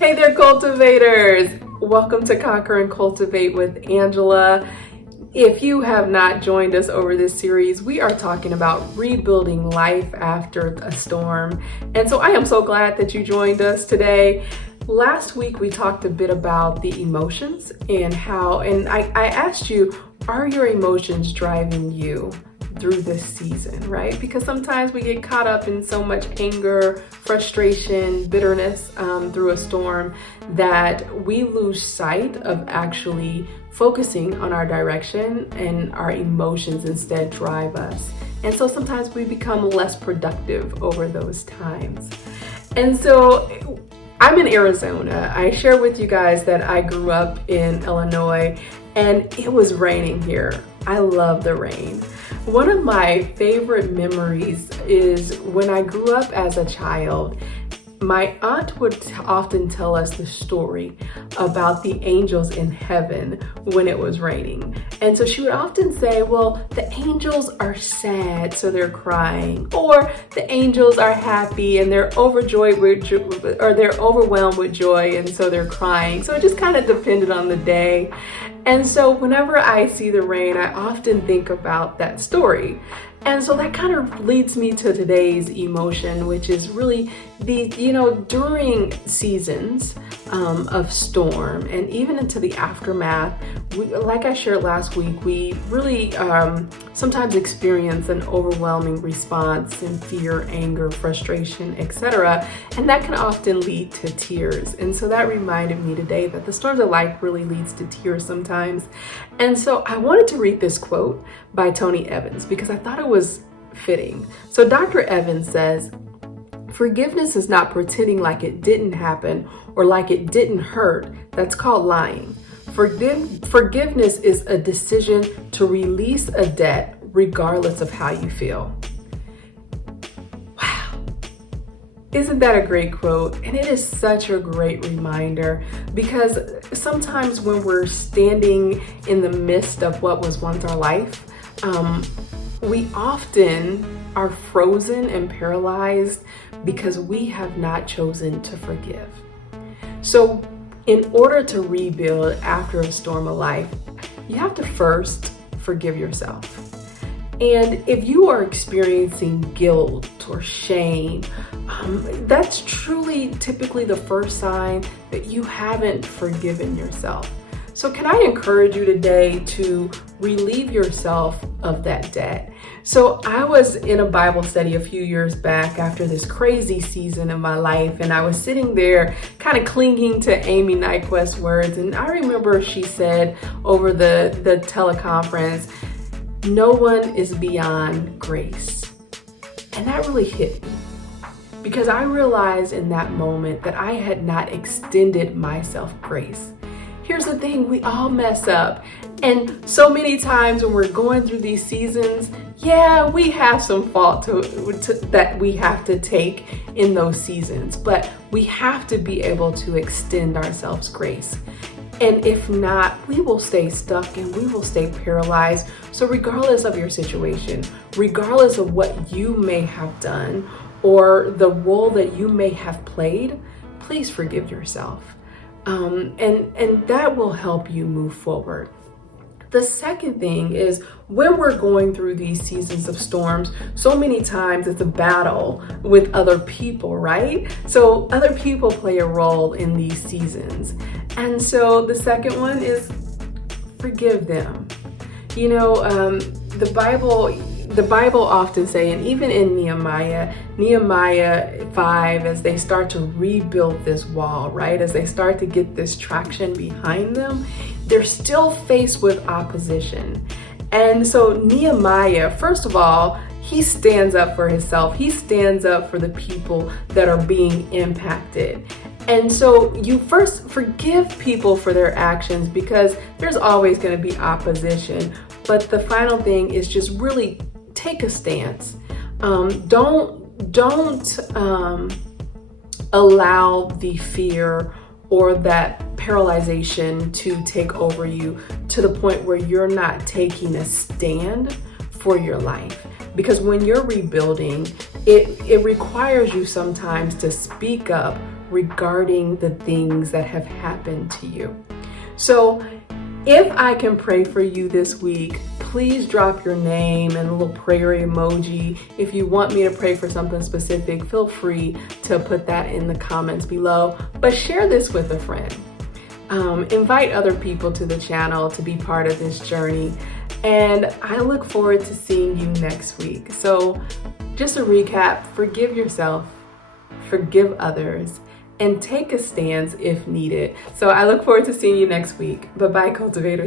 Hey there, cultivators! Welcome to Conquer and Cultivate with Angela. If you have not joined us over this series, we are talking about rebuilding life after a storm. And so I am so glad that you joined us today. Last week, we talked a bit about the emotions and I asked you, are your emotions driving you through this season, right? Because sometimes we get caught up in so much anger, frustration, bitterness through a storm that we lose sight of actually focusing on our direction, and our emotions instead drive us. And so sometimes we become less productive over those times. And so I'm in Arizona. I share with you guys that I grew up in Illinois and it was raining here. I love the rain. One of my favorite memories is when I grew up as a child. My aunt would often tell us the story about the angels in heaven when it was raining. And so she would often say, well, the angels are sad, so they're crying, or the angels are happy and they're overjoyed or they're overwhelmed with joy, and so they're crying. So it just kind of depended on the day. And so whenever I see the rain, I often think about that story. And so that kind of leads me to today's emotion, which is really during seasons of storm and even into the aftermath, like I shared last week, we really sometimes experience an overwhelming response in fear, anger, frustration, etc. And that can often lead to tears. And so that reminded me today that the storms of life really leads to tears sometimes. And so I wanted to read this quote by Tony Evans because I thought it was fitting. So Dr. Evans says, "Forgiveness is not pretending like it didn't happen or like it didn't hurt. That's called lying. Forgiveness is a decision to release a debt regardless of how you feel." Wow. Isn't that a great quote? And it is such a great reminder because sometimes when we're standing in the midst of what was once our life, we often are frozen and paralyzed because we have not chosen to forgive. So in order to rebuild after a storm of life, you have to first forgive yourself. And if you are experiencing guilt or shame, that's truly typically the first sign that you haven't forgiven yourself. So can I encourage you today to relieve yourself of that debt? So I was in a Bible study a few years back after this crazy season of my life, and I was sitting there kind of clinging to Amy Nyquist's words, and I remember she said over the teleconference, "No one is beyond grace." And that really hit me because I realized in that moment that I had not extended myself grace. Here's the thing, we all mess up. And so many times when we're going through these seasons, yeah, we have some fault that we have to take in those seasons, but we have to be able to extend ourselves grace. And if not, we will stay stuck and we will stay paralyzed. So regardless of your situation, regardless of what you may have done or the role that you may have played, please forgive yourself. And that will help you move forward. The second thing is when we're going through these seasons of storms, so many times it's a battle with other people, right? So other people play a role in these seasons. And so the second one is forgive them. The Bible often say, and even in Nehemiah 5, as they start to rebuild this wall, right? As they start to get this traction behind them, they're still faced with opposition. And so Nehemiah, first of all, he stands up for himself. He stands up for the people that are being impacted. And so you first forgive people for their actions because there's always going to be opposition. But the final thing is just really take a stance. Don't allow the fear or that paralyzation to take over you to the point where you're not taking a stand for your life. Because when you're rebuilding, it requires you sometimes to speak up regarding the things that have happened to you. So if I can pray for you this week, please drop your name and a little prayer emoji. If you want me to pray for something specific, feel free to put that in the comments below. But share this with a friend. Invite other people to the channel to be part of this journey. And I look forward to seeing you next week. So just a recap, forgive yourself, forgive others, and take a stance if needed. So I look forward to seeing you next week. Bye-bye, cultivators.